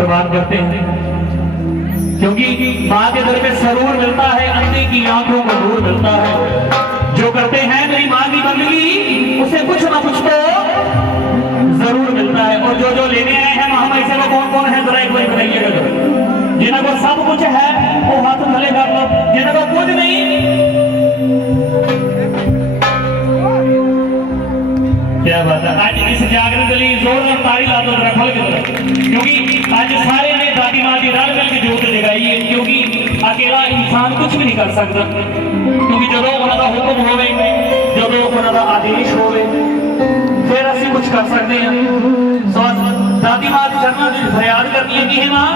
प्रवान करते हैं, क्योंकि माँ के दर में सरूर मिलता है, अंधे की आंखों को नूर मिलता है। जो करते हैं मेरी माँ की बंदगी उसे कुछ ना कुछ तो जरूर मिलता है। और जो जो लेने आए हैं महामाई से वो कौन कौन है, जरा एक बार बताइएगा। जिन्हों को सब कुछ है वो हाथ थले कर लो, जिन्हों को कुछ नहीं क्या बात है। आज इस जागरण के लिए जोरदार ताली ला दो जरा खोल के, क्योंकि आज सारे ने दादी माँ की रल मिल के जोत जगाई है। क्योंकि अकेला इंसान कुछ भी नहीं कर सकता, क्योंकि जो उन्होंने हुक्म होवे, जो उन्होंने आदेश होवे, फिर असं कुछ कर सकते हैं। सो दादी माँ के चरणों की फरियाद करनी है कि माँ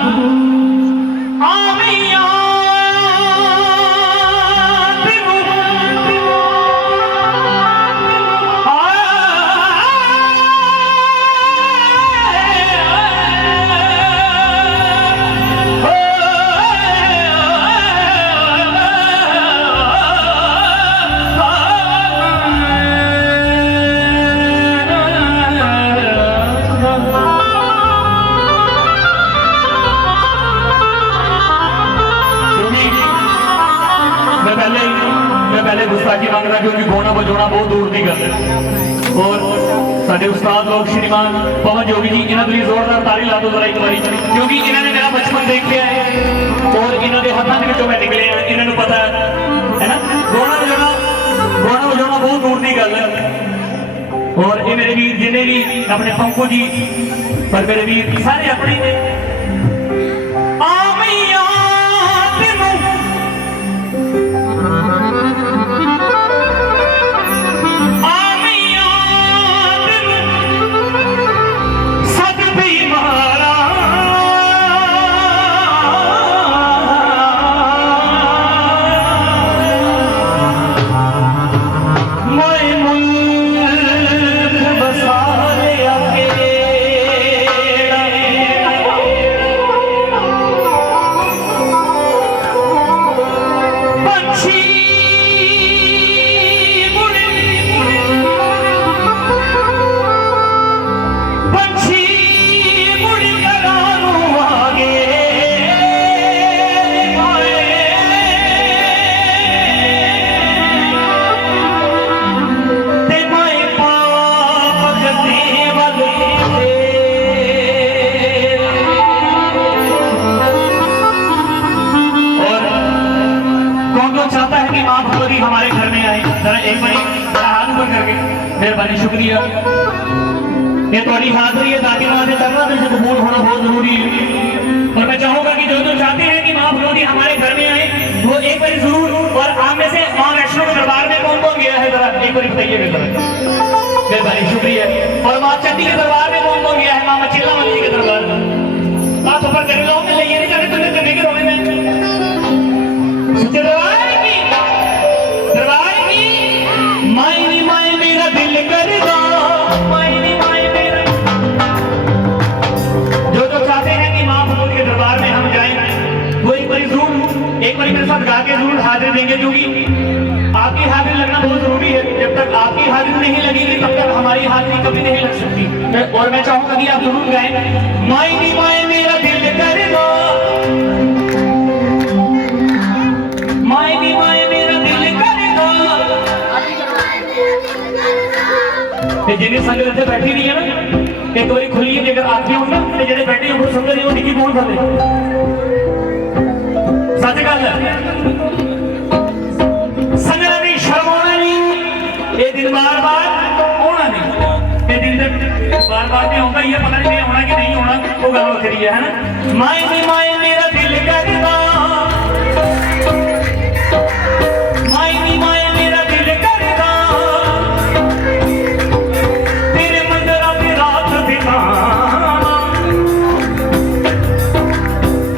पहले गुस्ताखी मांग रहा, क्योंकि गोना बजाना बहुत दूर की गल है। और साडे उस्ताद लोग श्रीमान पवन जोगी जी, इन्होंने लिए जोरदार ताली ला दो जरा एक बारी, क्योंकि इन्होंने मेरा बचपन देखा है और इन्होंने हाथों के विचों मैं निकले हैं, इन्होंने पता है ना। गोना बजाना बहुत दूर की गल है। और ये मेरे वीर जिन्हें भी अपने पंकु जी, पर मेरे वीर सारे अपने ने हमारे घर में आए, जरा एक बार हाथ ऊपर करके मेहरबानी, शुक्रिया। ये थोड़ी हाजिरी है दादी माँ से चलना तो कबूल होना बहुत जरूरी है। और मैं चाहूंगा कि जो जो चाहते हैं कि माँ भगवती हमारे घर में आए वो एक बार जरूर। और आप में से माँ वैष्णो के दरबार में कौन कौन गया है, जरा एक बार बताइएगा जरा, मेहरबानी, शुक्रिया। और माँ चंदी के दरबार में कौन कौन गया है, माँ चिल्ला मछली के दरबार में हाथ ऊपर कर लो, मैं ले नहीं जाने तुम्हें करने के रोने में एक बार मेरे साथ गा के जरूर हाजिर देंगे, क्योंकि आपकी हाजिरी लगना बहुत जरूरी है। जब तक आपकी हाजिरी नहीं लगेगी तब तक हमारी हाजिरी कभी नहीं लग सकती। और मैं चाहूंगा कि आप जरूर गाएं, मायनी माय मेरा दिल कर दो, मायनी माय मेरा दिल कर दो। जिन्हें संगत इतने बैठी नहीं है ना, एक बार खुली है, अगर आती हो ना तो जो बैठे हो समझ रहे हो निकी कौन खाते सच गल संगना नहीं, शर्म आना नहीं, ये दिन बार बार आना नहीं, ये दिन बार बार भी होगा, ये पता नहीं होना कि नहीं होना, वो गल वखरी है ना। मायने माय मेरा दिल करदा, मायने माय मेरा दिल करदा, तेरे मंदिरा पे रात बिताना।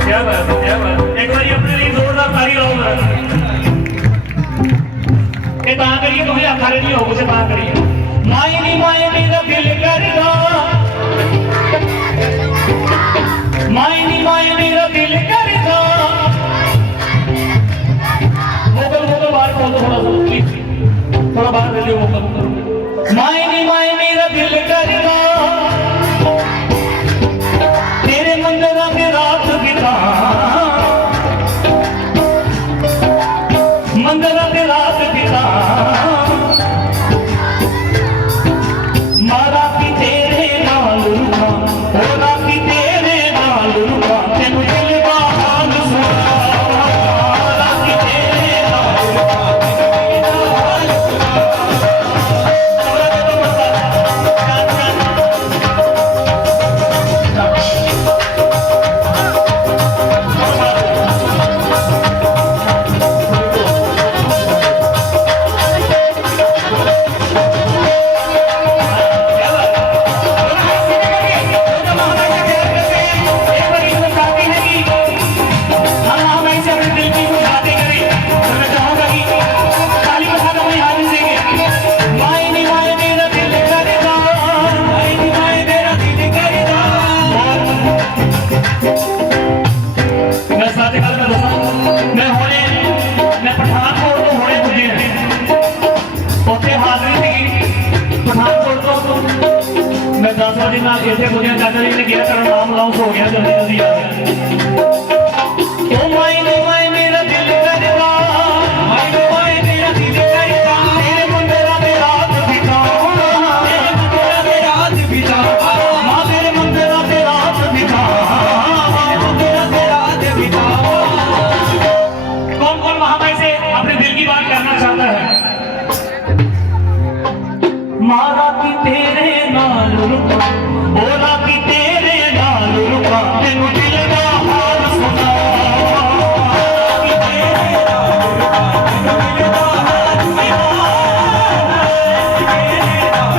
क्या बात है, क्या बात। एक बार अपने लिए जोरदार ताली लाओ, ये तां करिए तो आखा रही हो उसे तां करिए। मायने माय मेरा दिल करदा, मायने माय मेरा दिल करदा। मोकल बाहर बोल दो थोड़ा सा प्लीज, थोड़ा बाहर दे दो मोकल। मायने माय मेरा दिल करदा, तेरे मंदिरा में सोचा चाचा जी ने किया तेरा नाम लॉन्च हो गया, जल्दी जल्दी आ गया। ओ माई नो माई मेरा दिल करता, माई नो माई मेरा दिल करता, तेरे मंदिरा में रात बिताऊं, तेरे मंदिरा में रात बिताऊं, माँ तेरे मंदिरा में रात बिताऊं, तेरे मंदिरा में रात बिताऊं। कौन कौन वहां पे से अपने दिल की बात करना चाहता है? मारा की तेरे नाल रुका, बोला की तेरे नाल रुका, तेनू दिल दा हाल सुना, कि तेरे नाल रुका, तेनू दिल दा हाल सुना, तेरे नाल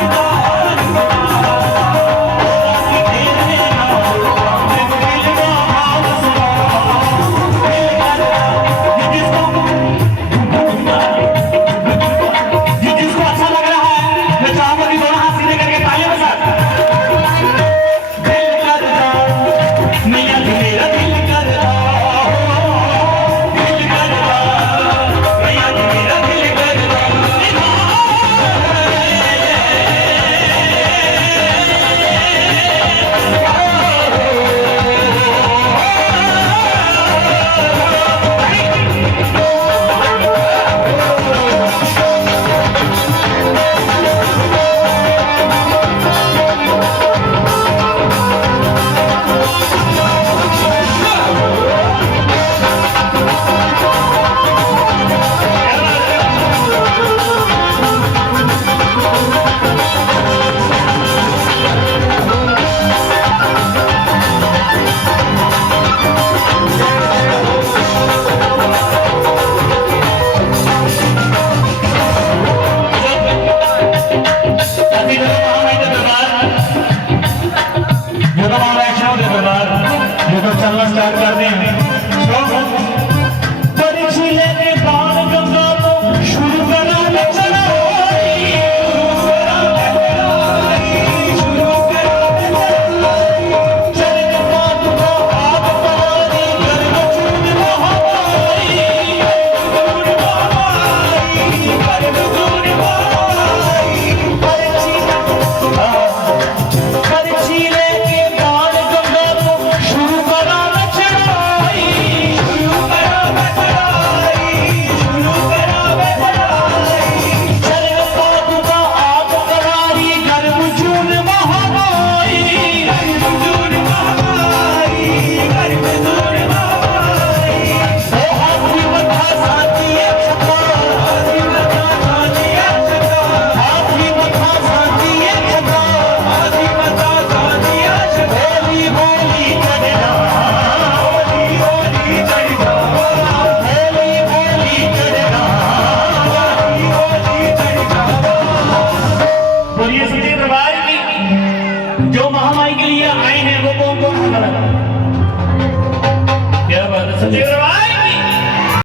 रुका, तेनू दिल दा हाल सुना, कि तेरे नाल रुका, तेनू दिल दा हाल सुना। जिसको अच्छा लग रहा है मैं चाहूंगा कि दोनों हाथ सीधे करके तालियों के साथ दिल करता, मियां मेरा दिल करता, दिल करता, मियां मेरा दिल करता। चलना स्टार्ट कर दें।